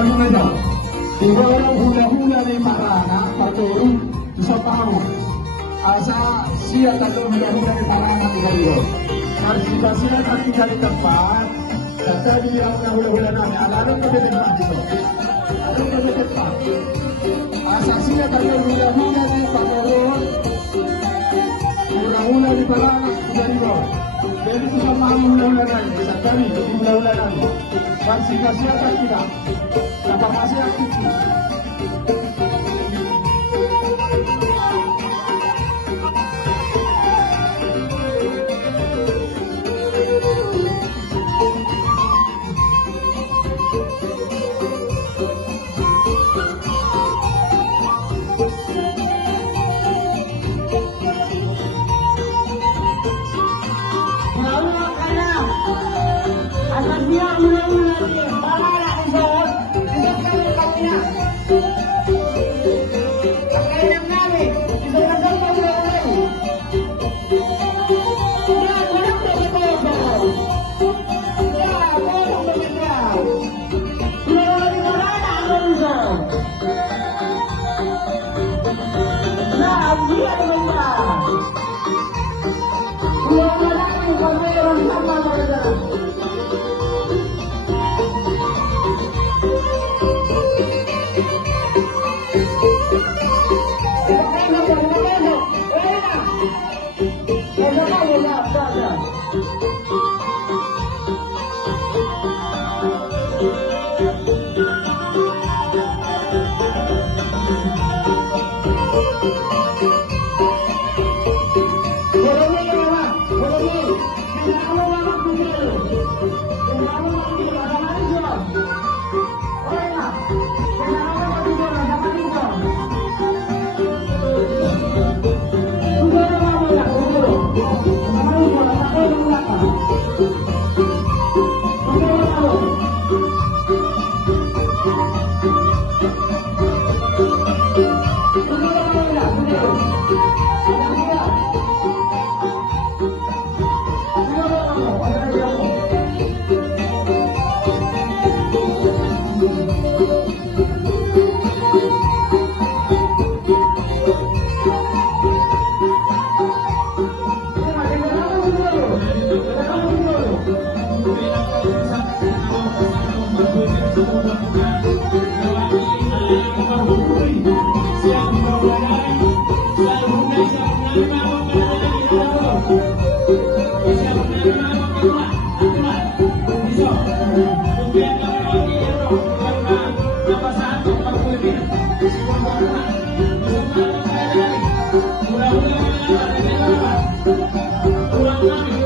Tanong na daw. Diba walang hula-hula na yung parana, patuloy, sa tao. Asa siya tayo hula-hula na yung parana ni Galilo. Jika siya ketika di tempat, kata dia hula-hula namin, alam ko din ba dito? Alam ko din ba? Asa siya tayo hula-hula na yung patuloy, hula-hula ni parana ni Galilo. Jadi itu sama hula-hula namin, sa kami, hula-hula namin. Jika siya ketika, dapat masih aktif. Kurang